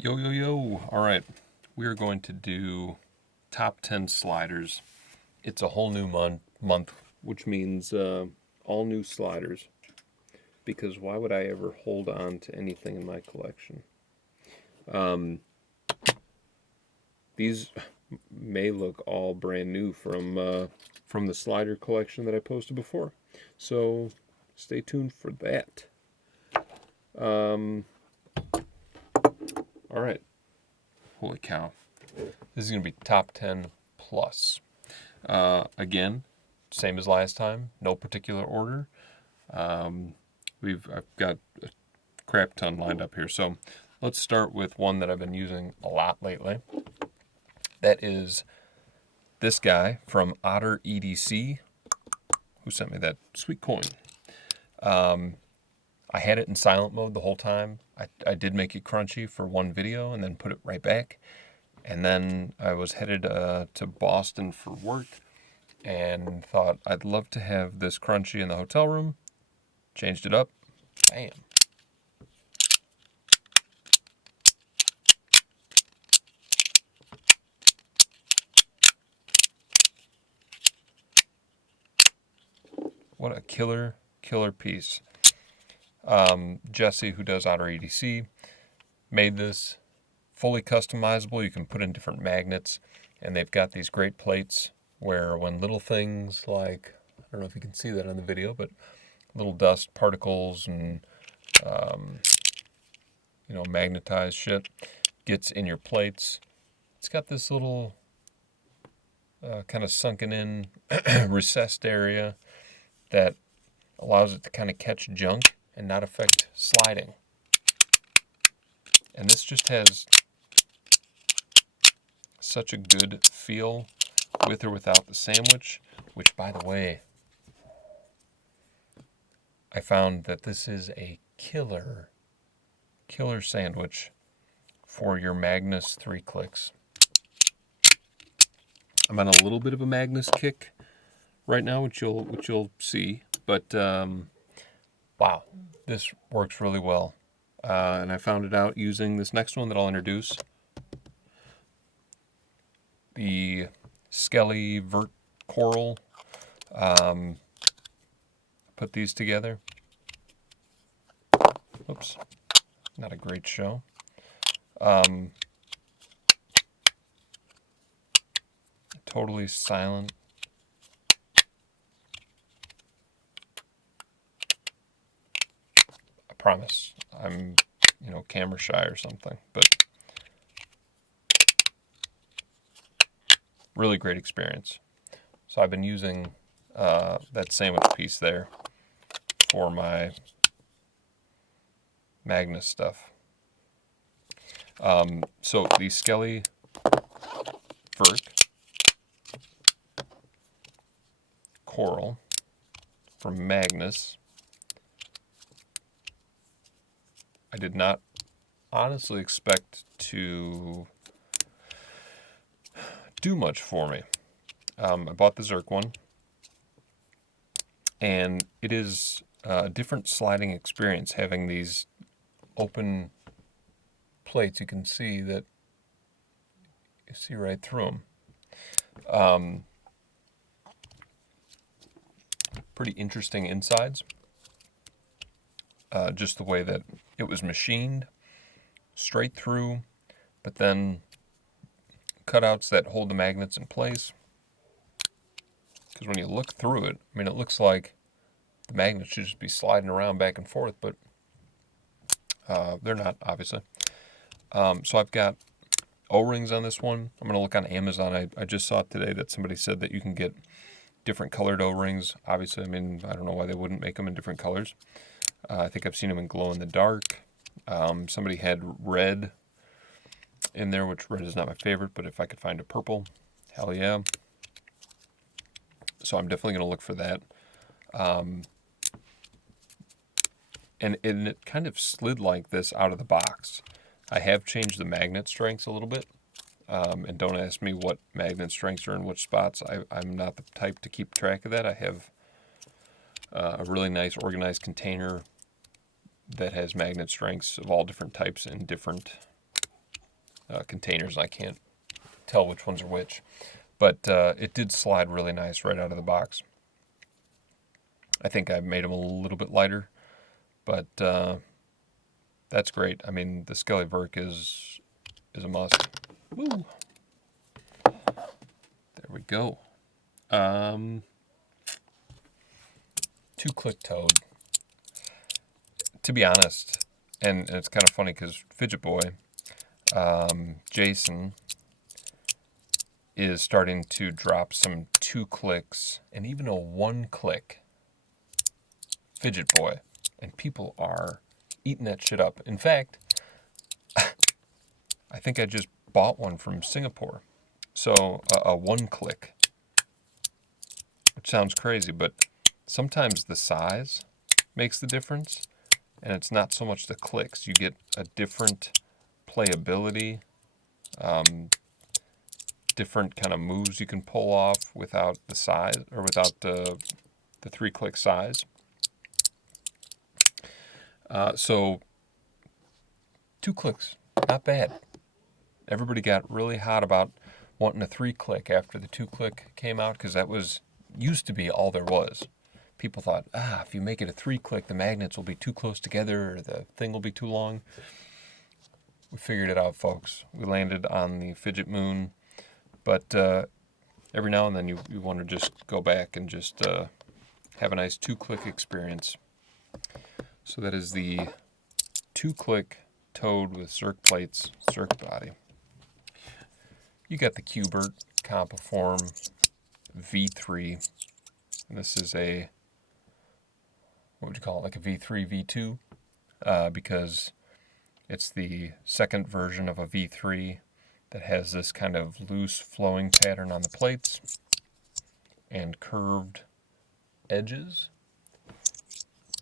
Yo, yo, yo. All right. We are going to do top 10 sliders. It's a whole new month, which means all new sliders. Because why would I ever hold on to anything in my collection? These may look all brand new from the slider collection that I posted before. So stay tuned for that. All right. Holy cow. This is going to be top 10 plus. Again, same as last time, no particular order. I've got a crap ton lined up here. So let's start with one that I've been using a lot lately. That is this guy from Otter EDC, who sent me that sweet coin. I had it in silent mode the whole time. I did make it crunchy for one video and then put it right back. And then I was headed to Boston for work and thought I'd love to have this crunchy in the hotel room. Changed it up. Bam. What a killer piece. Jesse, who does Otter EDC, made this fully customizable. You can put in different magnets, and they've got these great plates where when little things like, I don't know if you can see that on the video, but little dust particles and magnetized shit gets in your plates. It's got this little kind of sunken in recessed area that allows it to kind of catch junk and not affect sliding. And this just has such a good feel with or without the sandwich, which, by the way, I found that this is a killer sandwich for your Magnus 3 clicks. I'm on a little bit of a Magnus kick right now, which you'll see, but wow, this works really well. And I found it out using this next one that I'll introduce, the Skelly Ver Coral. Put these together. Oops, not a great show. Totally silent. I promise I'm, camera shy or something, but really great experience. So I've been using that sandwich piece there for my Magnus stuff. So the Skelly Ver Coral from Magnus. I did not honestly expect to do much for me. I bought the Zerk one, and it is a different sliding experience having these open plates. You can see that, you see right through them. Pretty interesting insides. Just the way that it was machined straight through, but then cutouts that hold the magnets in place. Because when you look through it, I mean, it looks like the magnets should just be sliding around back and forth, but they're not, obviously. So I've got O-rings on this one. I'm going to look on Amazon. I just saw today that somebody said that you can get different colored O-rings. Obviously, I mean, I don't know why they wouldn't make them in different colors. I think I've seen them in glow in the dark. Somebody had red in there, which red is not my favorite, but if I could find a purple, hell yeah. So I'm definitely going to look for that. And it kind of slid like this out of the box. I have changed the magnet strengths a little bit. And don't ask me what magnet strengths are in which spots. I'm not the type to keep track of that. I have a really nice organized container that has magnet strengths of all different types in different containers, and I can't tell which ones are which. But it did slide really nice right out of the box. I think I made them a little bit lighter, but that's great. I mean, the Skelly Ver is a must. Woo. There we go. 2-click toad. To be honest, and it's kind of funny because Fidget Boy, Jason, is starting to drop some 2 clicks and even a 1-click Fidget Boy, and people are eating that shit up. In fact, I think I just bought one from Singapore. So a 1-click, which sounds crazy, but sometimes the size makes the difference, and it's not so much the clicks. You get a different playability, different kind of moves you can pull off without the size, or without the 3-click size. So 2 clicks, not bad. Everybody got really hot about wanting a 3-click after the 2-click came out, because that used to be all there was. People thought, if you make it a 3-click, the magnets will be too close together, or the thing will be too long. We figured it out, folks. We landed on the Fidget Moon, but every now and then you want to just go back and just have a nice 2-click experience. So that is the 2-click toad with circ plates, circ body. You got the Cubert Compiform V3. And this is a, what would you call it, like a V3, V2? Because it's the second version of a V3 that has this kind of loose flowing pattern on the plates and curved edges.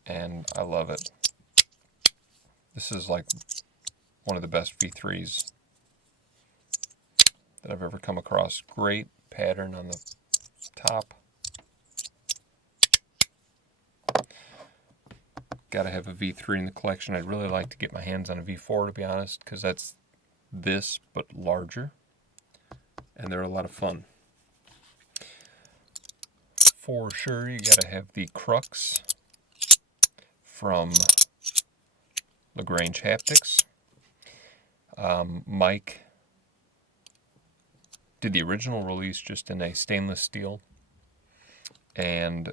And I love it. This is like one of the best V3s that I've ever come across. Great pattern on the top. Gotta have a V3 in the collection. I'd really like to get my hands on a V4, to be honest, because that's this but larger, and they're a lot of fun. For sure, you gotta have the Crux from Lrange Haptics. Mike did the original release just in a stainless steel, and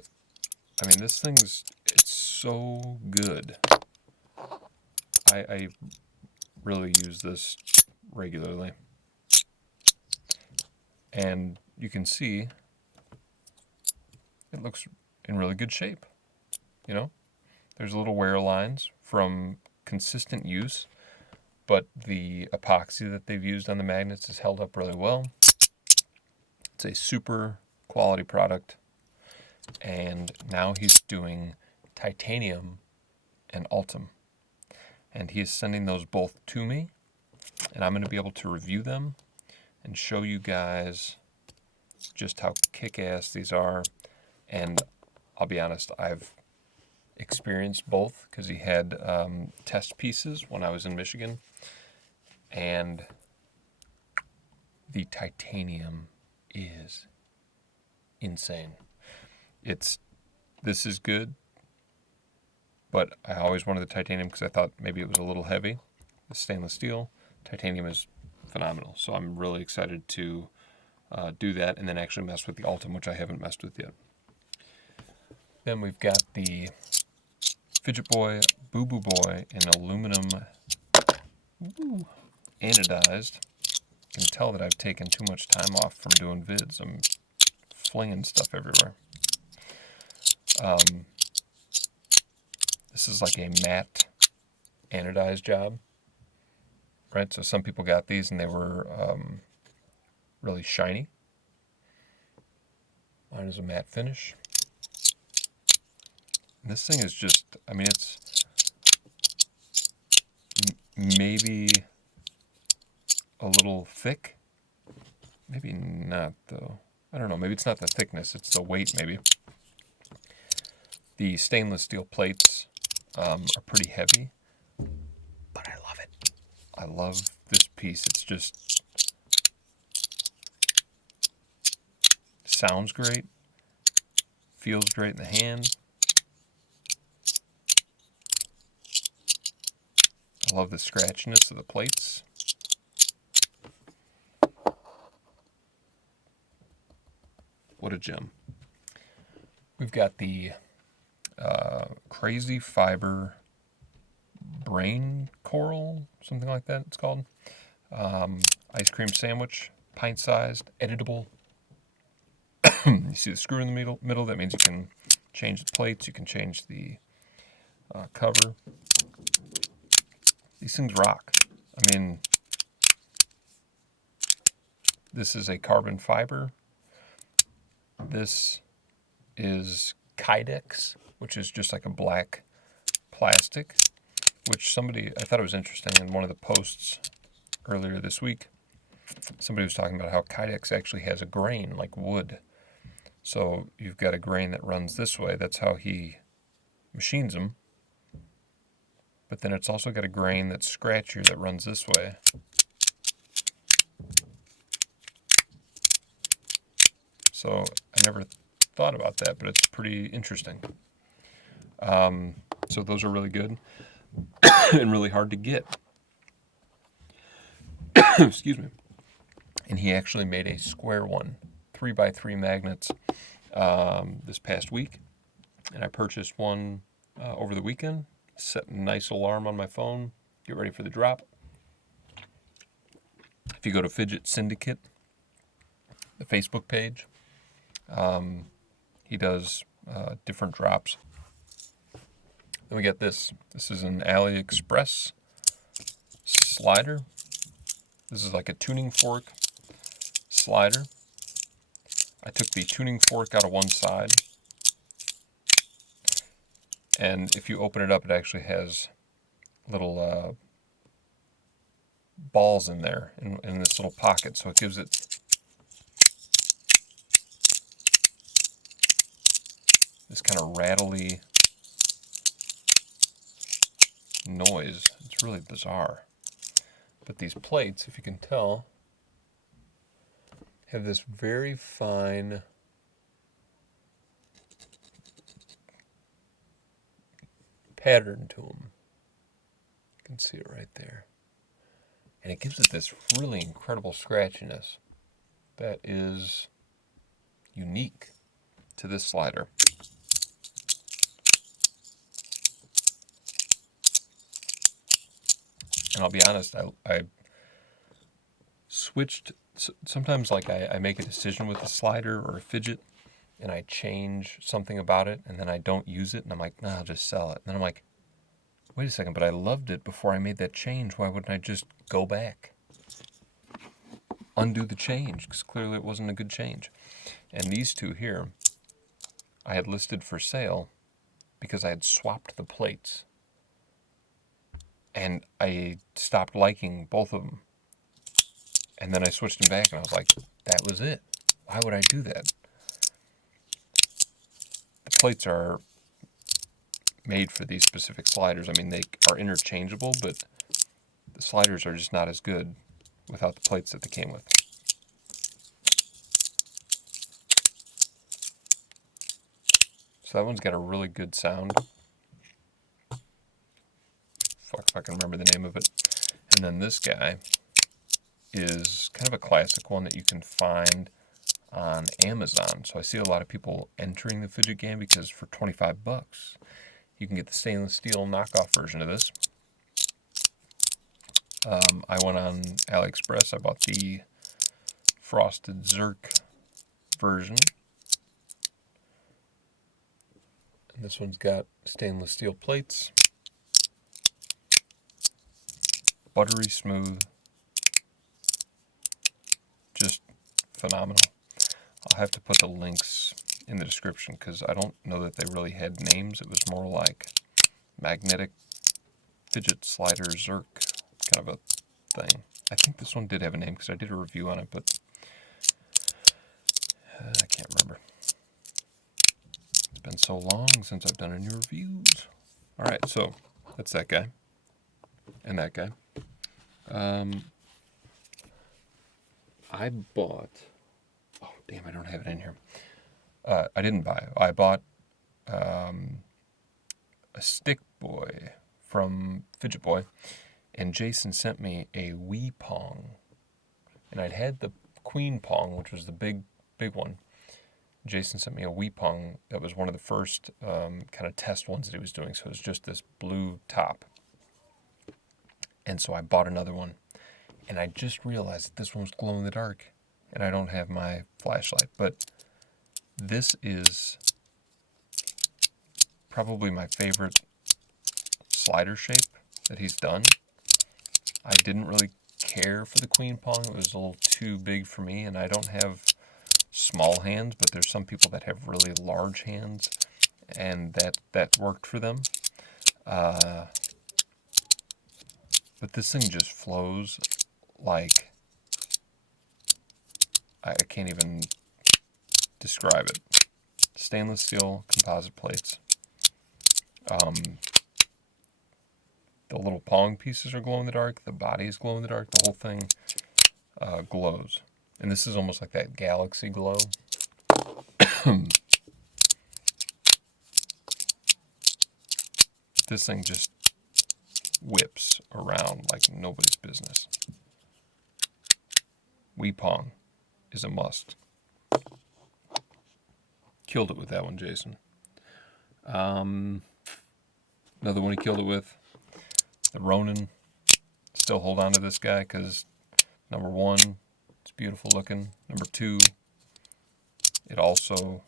I mean, this thing's, it's so good. I really use this regularly, and you can see it looks in really good shape. You know, there's little wear lines from consistent use, but the epoxy that they've used on the magnets has held up really well. It's a super quality product, and now he's doing titanium and ultim, and he is sending those both to me, and I'm going to be able to review them and show you guys just how kick-ass these are. And I'll be honest, I've experienced both because he had test pieces when I was in Michigan, and the titanium is insane. This is good, but I always wanted the titanium because I thought maybe it was a little heavy. The stainless steel, titanium is phenomenal. So I'm really excited to do that and then actually mess with the Ultim, which I haven't messed with yet. Then we've got the Fidget Boy, Boo Boo Boy in aluminum anodized. You can tell that I've taken too much time off from doing vids. I'm flinging stuff everywhere. This is like a matte anodized job, right? So some people got these and they were really shiny. Mine is a matte finish. And this thing is just, I mean, it's maybe a little thick. Maybe not, though. I don't know. Maybe it's not the thickness. It's the weight, maybe. The stainless steel plates are pretty heavy, but I love it. I I love this piece. It's just sounds great, feels great in the hand. I love the scratchiness of the plates. What a gem. We've got the Crazy Fiber Brain Coral, something like that it's called. Ice cream sandwich, pint-sized, editable. You see the screw in the middle. That means you can change the plates. You can change the cover. These things rock. I mean, this is a carbon fiber. This is Kydex, which is just like a black plastic, which I thought it was interesting in one of the posts earlier this week. Somebody was talking about how Kydex actually has a grain like wood. So you've got a grain that runs this way. That's how he machines them. But then it's also got a grain that's scratchier that runs this way. So I never thought about that, but it's pretty interesting. So those are really good and really hard to get. Excuse me. And he actually made a square one, 3x3 magnets, this past week. And I purchased one over the weekend, set a nice alarm on my phone, get ready for the drop. If you go to Fidget Syndicate, the Facebook page, he does different drops. Then we got this. This is an AliExpress Slider. This is like a tuning fork slider. I took the tuning fork out of one side, and if you open it up, it actually has little balls in there, in this little pocket, so it gives it this kind of rattly noise. It's really bizarre. But these plates, if you can tell, have this very fine pattern to them. You can see it right there. And it gives it this really incredible scratchiness that is unique to this slider. And I'll be honest, I switched. Sometimes, like, I make a decision with a slider or a fidget, and I change something about it, and then I don't use it, and I'm like, nah, I'll just sell it. And then I'm like, wait a second, but I loved it before I made that change. Why wouldn't I just go back? Undo the change, because clearly it wasn't a good change. And these two here, I had listed for sale because I had swapped the plates. And I stopped liking both of them. And then I switched them back, and I was like, that was it. Why would I do that? The plates are made for these specific sliders. I mean, they are interchangeable, but the sliders are just not as good without the plates that they came with. So that one's got a really good sound. Fuck if I can remember the name of it. And then this guy is kind of a classic one that you can find on Amazon. So I see a lot of people entering the fidget game because for 25 bucks, you can get the stainless steel knockoff version of this. I went on AliExpress. I bought the frosted Zerk version. And this one's got stainless steel plates. Buttery smooth. Just phenomenal. I'll have to put the links in the description because I don't know that they really had names. It was more like magnetic fidget slider Zerk kind of a thing. I think this one did have a name because I did a review on it, but I can't remember. It's been so long since I've done any reviews. Alright, so that's that guy and that guy. I bought, oh damn, I don't have it in here. I didn't buy it. I bought a stick boy from Fidget Boy, and Jason sent me a Wii Pong. And I'd had the Queen Pong, which was the big one. Jason sent me a Wii Pong that was one of the first kind of test ones that he was doing. So it was just this blue top. And so I bought another one. And I just realized that this one was glow in the dark. And I don't have my flashlight. But this is probably my favorite slider shape that he's done. I didn't really care for the Queen Pong. It was a little too big for me. And I don't have small hands, but there's some people that have really large hands. And that worked for them. But this thing just flows like, I can't even describe it. Stainless steel composite plates. The little Pong pieces are glow in the dark. The body is glow in the dark. The whole thing glows. And this is almost like that galaxy glow. This thing just whips around like nobody's business. Wii Pong is a must. Killed it with that one, Jason. Another one he killed it with, the Ronin. Still hold on to this guy because, number one, it's beautiful looking. Number two, it also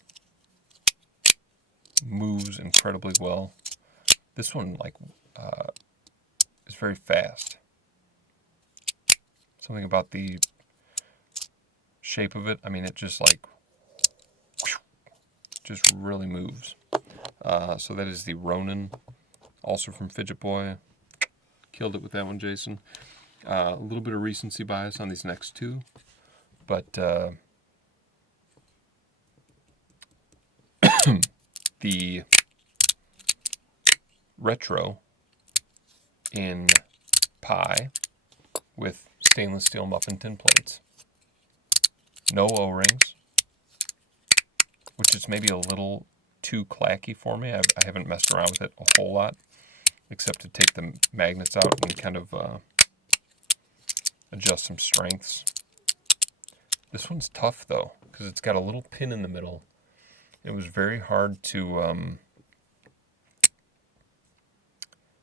moves incredibly well. This one, like, is very fast. Something about the shape of it. I mean, it just like, just really moves. So that is the Ronin, also from Fidget Boy. Killed it with that one, Jason. A little bit of recency bias on these next two, but the retro in pie with stainless steel muffin tin plates. No O-rings, which is maybe a little too clacky for me. I haven't messed around with it a whole lot, except to take the magnets out and kind of adjust some strengths. This one's tough though, because it's got a little pin in the middle. It was very hard to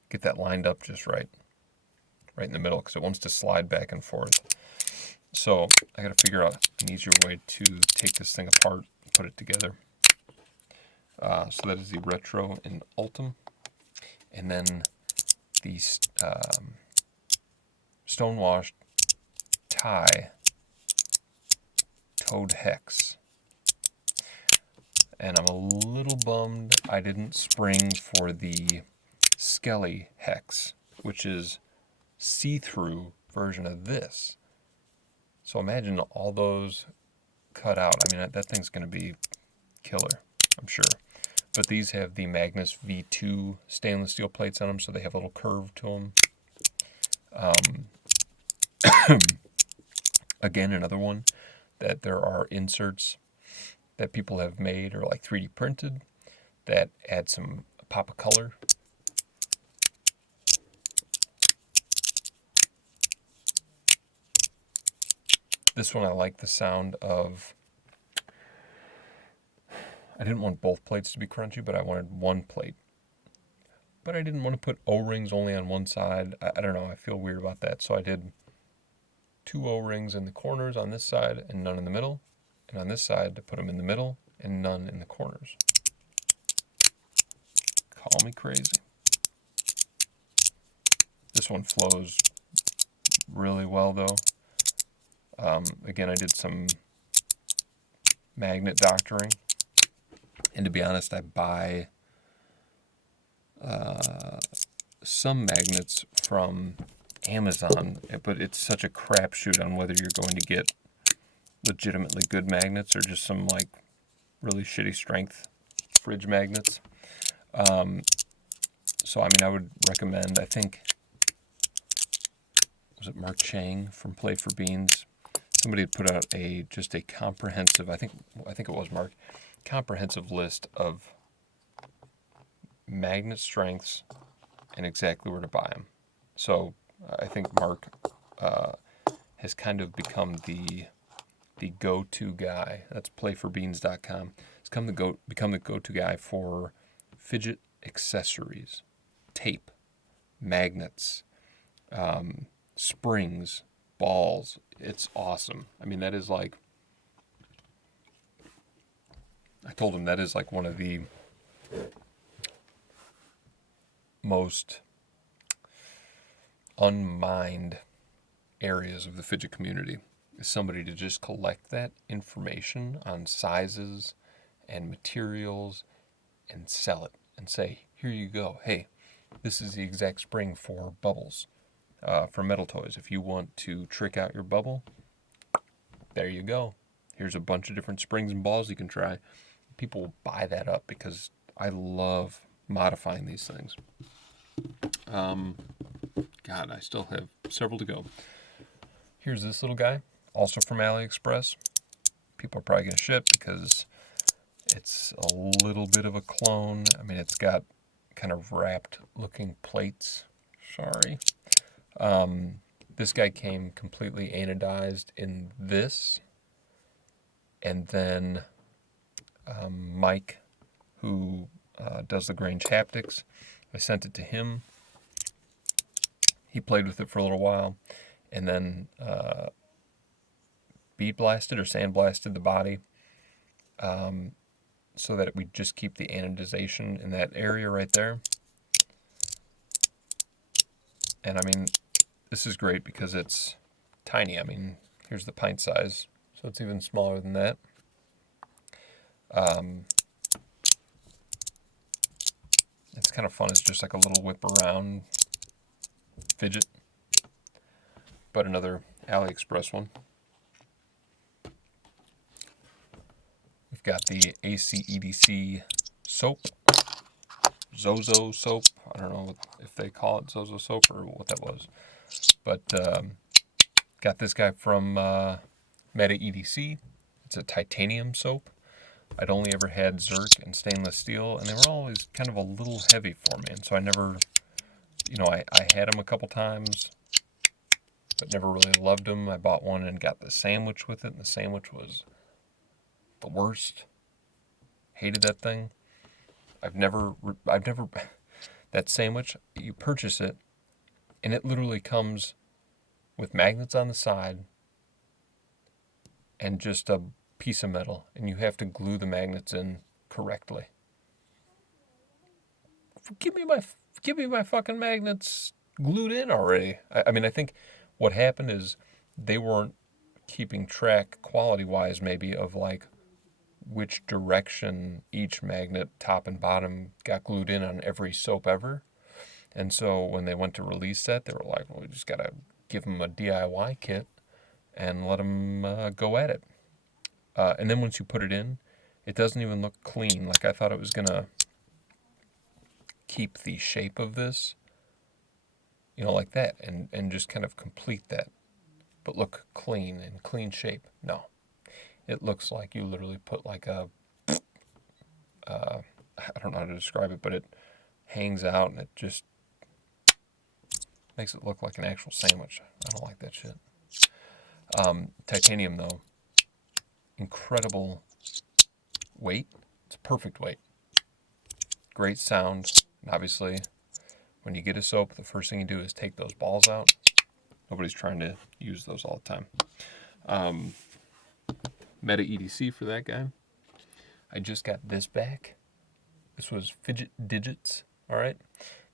get that lined up just right in the middle, because it wants to slide back and forth. So I got to figure out an easier way to take this thing apart, put it together. So that is the retro in Ultim, and then the stonewashed tie Toad Hex. And I'm a little bummed I didn't spring for the Skelly Hex, which is see-through version of this. So imagine all those cut out. I mean, that thing's going to be killer, I'm sure. But these have the Magnus V2 stainless steel plates on them, so they have a little curve to them. Again, another one that there are inserts that people have made or like 3D printed that add some pop of color. This one I like the sound of. I didn't want both plates to be crunchy, but I wanted one plate. But I didn't want to put O-rings only on one side. I don't know, I feel weird about that. So I did 2 O-rings in the corners on this side and none in the middle. And on this side, to put them in the middle and none in the corners. Call me crazy. This one flows really well though. Again, I did some magnet doctoring. And to be honest, I buy some magnets from Amazon, but it's such a crapshoot on whether you're going to get legitimately good magnets or just some like really shitty strength fridge magnets. So I mean, I would recommend, I think was it Mark Chang from Play for Beans? Somebody had put out just a comprehensive, I think it was Mark, comprehensive list of magnet strengths and exactly where to buy them. So I think Mark has kind of become the go-to guy. That's playforbeans.com. He's become the go-to guy for fidget accessories, tape, magnets, springs, balls. It's awesome. I mean, that is like, I told him that is like one of the most unmined areas of the fidget community, is somebody to just collect that information on sizes and materials and sell it and say, here you go. Hey, this is the exact spring for bubbles, for metal toys. If you want to trick out your bubble, there you go. Here's a bunch of different springs and balls you can try. People will buy that up because I love modifying these things. God, I still have several to go. Here's this little guy, also from AliExpress. People are probably going to shit because it's a little bit of a clone. I mean, it's got kind of wrapped looking plates. Sorry. This guy came completely anodized in this. And then Mike, who does the Lrange haptics, I sent it to him. He played with it for a little while, and then bead blasted or sand blasted the body so that we just keep the anodization in that area right there. And I mean, this is great because it's tiny. I mean, here's the pint size, so it's even smaller than that. It's kind of fun. It's just like a little whip around fidget, but another AliExpress one. We've got the EDC soap, Zozo Soap. I don't know if they call it Zozo Soap or what that was, but got this guy from Meta EDC. It's a titanium soap. I'd only ever had Zerk and stainless steel, and they were always kind of a little heavy for me, and so I never, I had them a couple times, but never really loved them. I bought one and got the sandwich with it, and the sandwich was the worst. Hated that thing. I've never, that sandwich, you purchase it, and it literally comes with magnets on the side and just a piece of metal, and you have to glue the magnets in correctly. Give me my fucking magnets glued in already. I mean, I think what happened is they weren't keeping track quality-wise maybe of like which direction each magnet, top and bottom, got glued in on every soap ever. And so when they went to release that, they were like, well, we just got to give them a DIY kit and let them go at it. And then once you put it in, it doesn't even look clean. Like I thought it was going to keep the shape of this, like that, and just kind of complete that, but look clean and clean shape. No. It looks like you literally put like a, I don't know how to describe it, but it hangs out and it just makes it look like an actual sandwich. I don't like that shit. Titanium, though, incredible weight. It's perfect weight. Great sound. And obviously, when you get a soap, the first thing you do is take those balls out. Nobody's trying to use those all the time. Meta EDC for that guy. I just got this back. This was Fidget Digits, all right?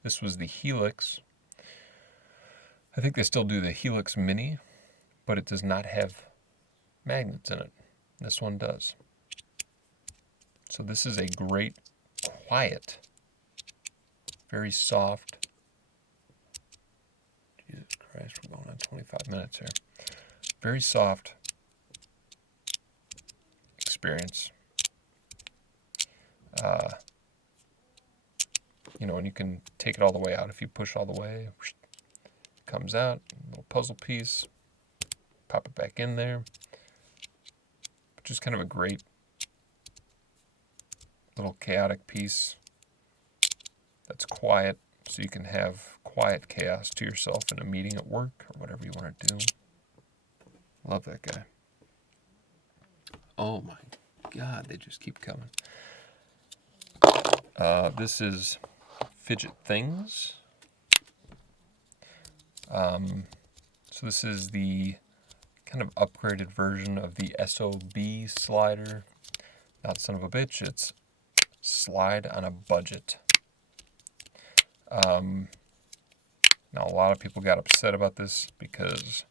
This was the Helix. I think they still do the Helix Mini, but it does not have magnets in it. This one does. So this is a great, quiet, very soft. Jesus Christ, we're going on 25 minutes here. Very soft experience. And you can take it all the way out. If you push all the way, it comes out, little puzzle piece. Pop it back in there. Just kind of a great little chaotic piece that's quiet, so you can have quiet chaos to yourself in a meeting at work or whatever you want to do. Love that guy. Oh my God, they just keep coming. This is Fidget Things. So this is the kind of upgraded version of the SOB slider. Not son of a bitch, it's slide on a budget. Now a lot of people got upset about this because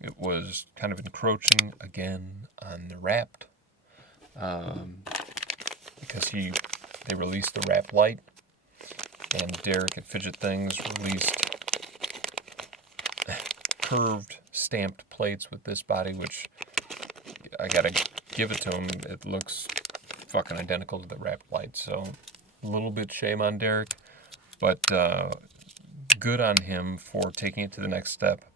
it was kind of encroaching again on the wrapped. Because they released the wrap light, and Derek at Fidget Things released curved stamped plates with this body, which I gotta give it to him. It looks fucking identical to the wrap light, so a little bit shame on Derek, but good on him for taking it to the next step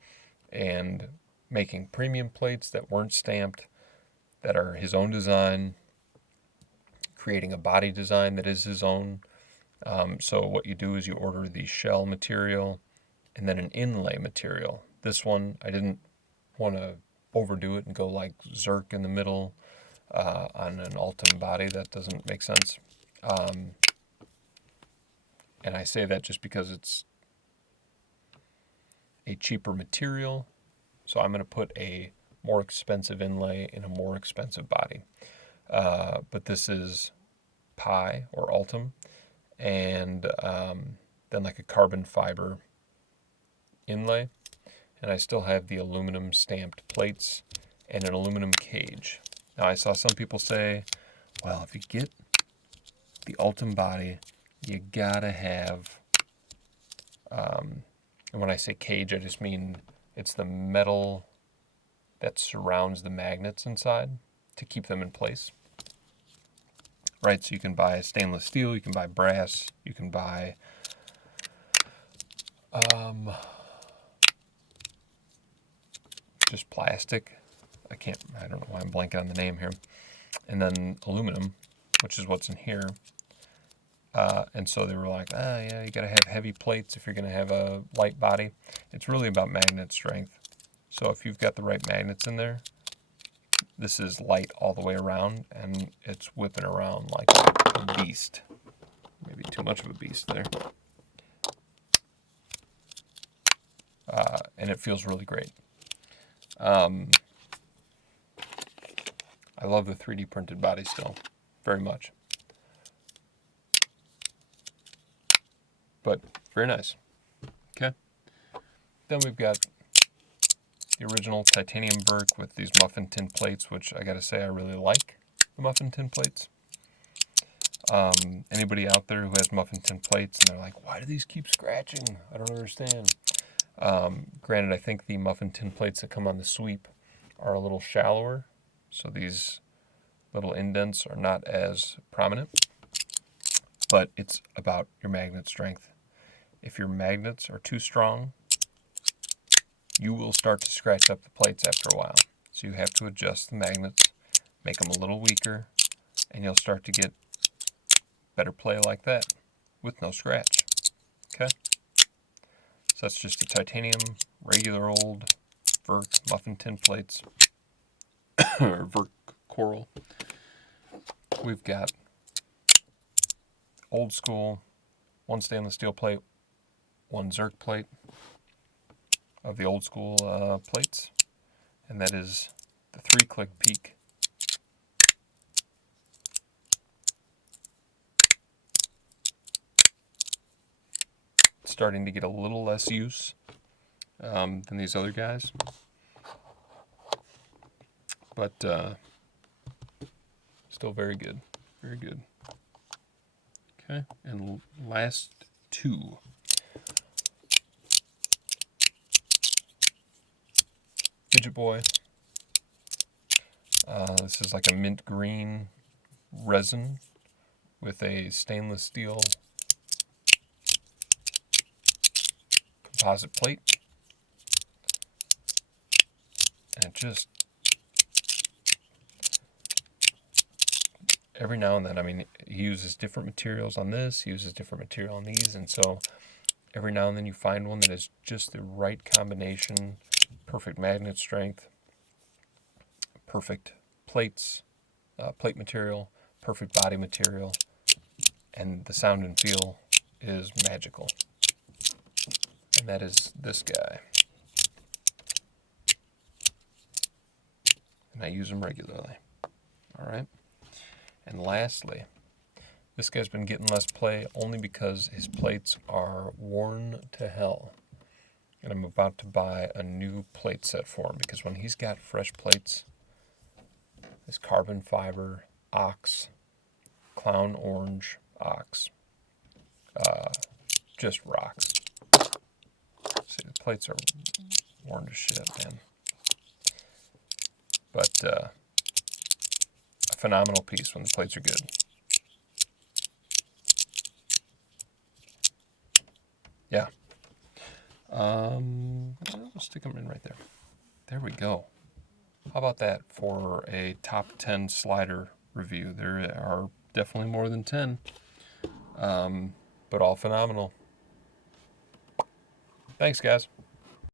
and making premium plates that weren't stamped, that are his own design, creating a body design that is his own. So what you do is you order the shell material and then an inlay material. This one, I didn't want to overdo it and go like Zerk in the middle on an Altum body. That doesn't make sense. And I say that just because it's a cheaper material. So I'm going to put a more expensive inlay in a more expensive body. But this is Pi or Altum, and then like a carbon fiber inlay. And I still have the aluminum stamped plates and an aluminum cage. Now I saw some people say, well, if you get the Altum body, you gotta have, and when I say cage, I just mean it's the metal that surrounds the magnets inside to keep them in place. Right, so you can buy stainless steel, you can buy brass, you can buy just plastic. I don't know why I'm blanking on the name here. And then aluminum, which is what's in here. And so they were like, yeah, you gotta have heavy plates if you're gonna have a light body. It's really about magnet strength. So if you've got the right magnets in there, this is light all the way around, and it's whipping around like a beast. Maybe too much of a beast there. And it feels really great. I love the 3D printed body still, very much. But very nice. Okay. Then we've got the original titanium Verk with these Muffin Tin Plates, which I gotta say I really like the Muffin Tin Plates. Anybody out there who has Muffin Tin Plates and they're like, why do these keep scratching? I don't understand. Granted, I think the Muffin Tin Plates that come on the sweep are a little shallower, so these little indents are not as prominent, but it's about your magnet strength. If your magnets are too strong, you will start to scratch up the plates after a while. So you have to adjust the magnets, make them a little weaker, and you'll start to get better play like that with no scratch. Okay? So that's just a titanium, regular old Verk Muffin Tin Plates, or Ver Coral. We've got old school, one stainless steel plate, one Zerk plate of the old school plates, and that is the 3-click peak. It's starting to get a little less use than these other guys, but still very good, very good. Okay, and last two. Fidget Boy. This is like a mint green resin with a stainless steel composite plate. And just every now and then, I mean, he uses different materials on this, he uses different material on these, and so every now and then you find one that is just the right combination, perfect magnet strength, perfect plates, plate material, perfect body material, and the sound and feel is magical. And that is this guy. And I use them regularly. Alright. And lastly, this guy's been getting less play only because his plates are worn to hell. And I'm about to buy a new plate set for him because when he's got fresh plates, this carbon fiber ox, clown orange ox, just rocks. See, the plates are worn to shit, man. But a phenomenal piece when the plates are good. Yeah. I'll stick them in right there. There we go. How about that for a top 10 slider review? There are definitely more than 10, but all phenomenal. Thanks, guys.